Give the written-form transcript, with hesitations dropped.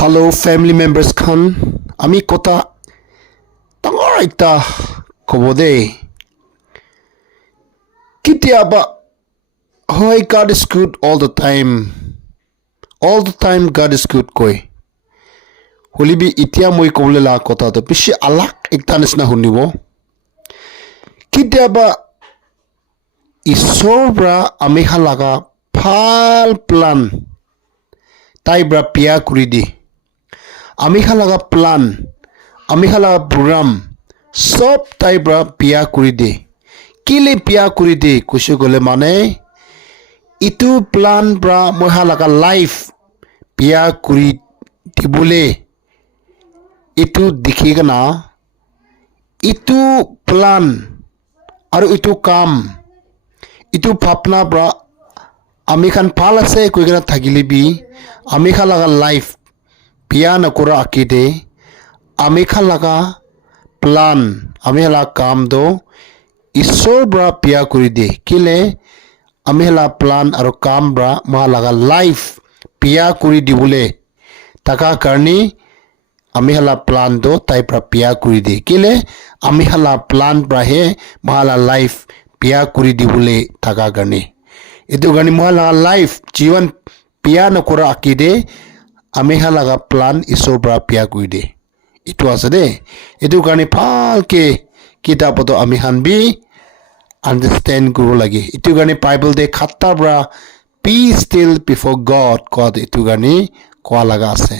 Hello family members khan ami kota tangor ekta kobo de kitiaba hoy God is good all the time God is good koi holibi itia moi kobole la kota to bishi alak ekta nisna hunibo kitiaba isor bra ami khalaga phal plan tai bra pia kuri di আমি খালাগা plan আমি খালাগা programme সব টাইপরা পিয়া করি দে কিলে পিয়া করি দে কুছে গলে মানে ইটু plan bra মই খালাগা life পিয়া করি দিবলে ইটু দেখি না ইটু প্ল্যান আর ইটু কাম ইটু ভাবনা ব্রা আমি খান ভাল আছে কইগনা থাকিলে বি আমি খালাগা লাইফ পিয়া নকরা আকিদে আমি খালাগা প্ল্যান আমি হলা কাম দো ঈশ্বর ব্রা পিয়া করি দে কিলে আমি হলা প্ল্যান আর কাম ব্রা মহালাগা লাইফ পিয়া করি দিবলে টাকা কারণে আমি হলা প্ল্যান দো তাই ব্রা পিয়া করি দে কিলে আমি হলা প্ল্যান ব্রা হে মহালা লাইফ পিয়া করি দিবলে টাকা কারণে এতো গানি মহালাগা লাইফ জীবন পিয়া নকরা আকিদে আমি হালাগা প্ল্যান ঈশ্বর ব্রা পিয়া কই দে ইটো আছে দে এটো কারণে ভালকে কিতাবত আমি হানবি আন্ডারস্ট্যান্ড করব লাগে ইটো কারণে বাইবেল দে খাতা ব্রা বি স্টিল বিফোর গড ইটো কারণে কোয়া লাগা আছে